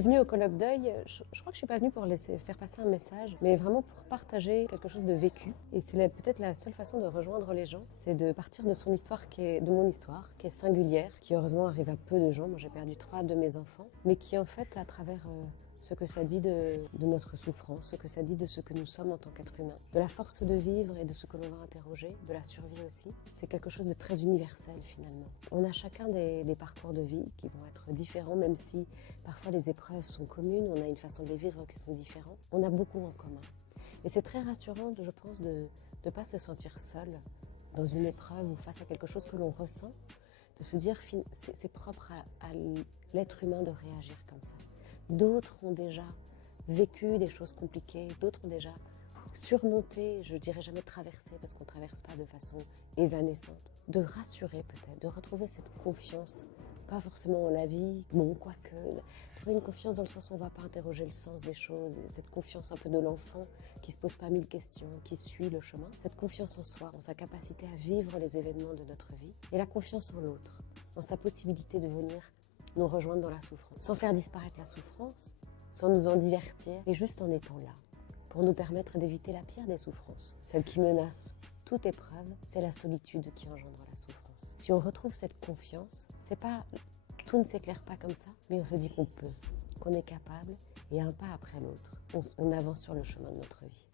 suis venue au colloque deuil, je crois que je suis pas venue pour faire passer un message, mais vraiment pour partager quelque chose de vécu. Et c'est peut-être la seule façon de rejoindre les gens, c'est de partir de son histoire, de mon histoire, qui est singulière, qui heureusement arrive à peu de gens. Moi j'ai perdu 3 de mes enfants, mais qui en fait à travers ce que ça dit de notre souffrance, ce que ça dit de ce que nous sommes en tant qu'être humain, de la force de vivre et de ce que l'on va interroger, de la survie aussi. C'est quelque chose de très universel finalement. On a chacun des parcours de vie qui vont être différents, même si parfois les épreuves sont communes, on a une façon de les vivre qui sont différentes. On a beaucoup en commun. Et c'est très rassurant, je pense, de ne pas se sentir seul dans une épreuve ou face à quelque chose que l'on ressent, de se dire c'est propre à l'être humain de réagir comme ça. D'autres ont déjà vécu des choses compliquées, d'autres ont déjà surmonté, je dirais jamais traversé parce qu'on ne traverse pas de façon évanescente. De rassurer peut-être, de retrouver cette confiance, pas forcément en la vie, bon quoique, trouver une confiance dans le sens où on ne va pas interroger le sens des choses, cette confiance un peu de l'enfant qui ne se pose pas 1000 questions, qui suit le chemin, cette confiance en soi, en sa capacité à vivre les événements de notre vie, et la confiance en l'autre, en sa possibilité de venir nous rejoindre dans la souffrance, sans faire disparaître la souffrance, sans nous en divertir, mais juste en étant là, pour nous permettre d'éviter la pire des souffrances, celle qui menace toute épreuve, c'est la solitude qui engendre la souffrance. Si on retrouve cette confiance, c'est pas, tout ne s'éclaire pas comme ça, mais on se dit qu'on peut, qu'on est capable, et un pas après l'autre, on avance sur le chemin de notre vie.